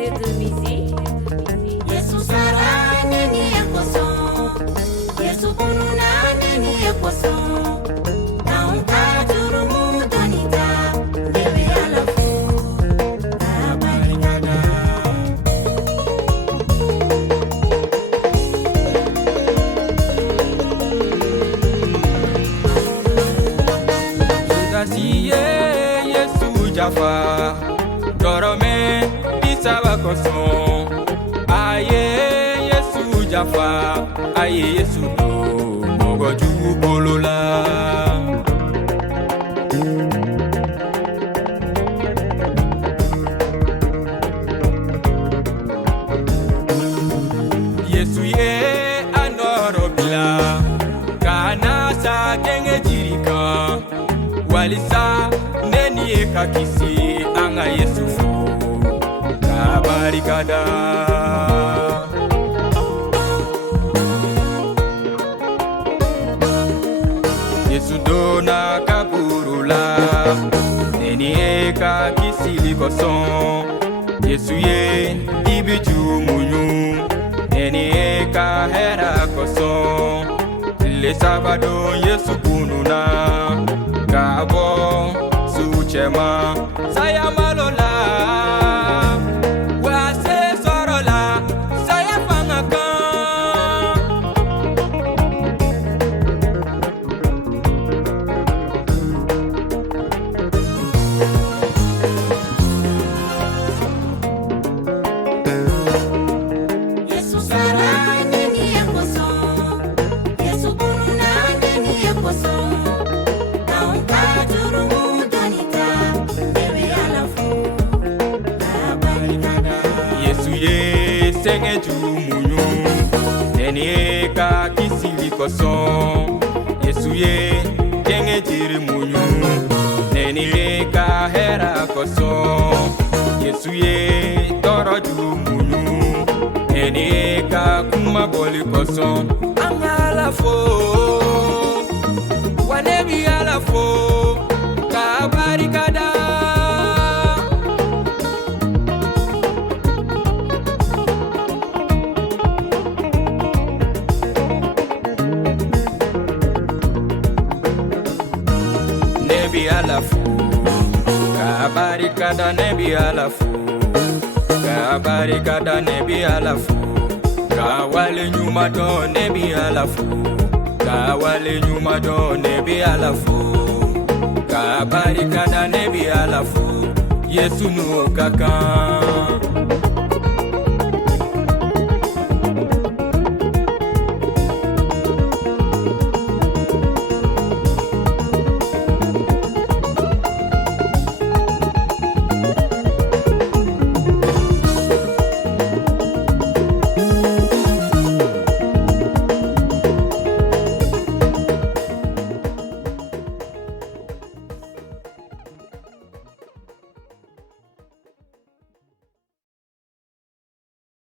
qualité de musique. Yesu Sara neni e Koson, Yesu Bununa neni e Koson. Naunka jurumu donita, bebe alafu, abarigada. Sudasiye Yesu Jafa, Dorome Isaba Koson. Aye Yesu Jafa, aye Yesu do Mogoju Bolola. Yesu ye anorobila, kana sa kenge jirika, walisa neni e kakisi anga Yesu fu, kabarikada. Yesu dona kaburula, neni e kakisi Koson. Yesu ye ibiju munyu, neni e ka hera Koson. Le sabado Yesu bununa, kabo suchema saya malola, wase sorola saya fangaka. Yesu Sara neni e Koson, Yesu Bununa neni e Koson. Naunka jurumu donita, bebe alafu, abarigada. Yesu ye senge jumunyu, neni e ka kisili Koson. Yesu ye kenge jiri munyu, neni e ka hera Koson. Yesu ye toro jumunyu, neni e ka kuma boli Koson. Angala fo, wanebi ala fo, kabarikada. Nebi alafu, kabarikada nebi alafu, kabarikada nebi alafu, kawale nyuma do nebi alafu, kawale nyuma do nebi alafu, kabarikada nebi alafu, Yesu no kaka.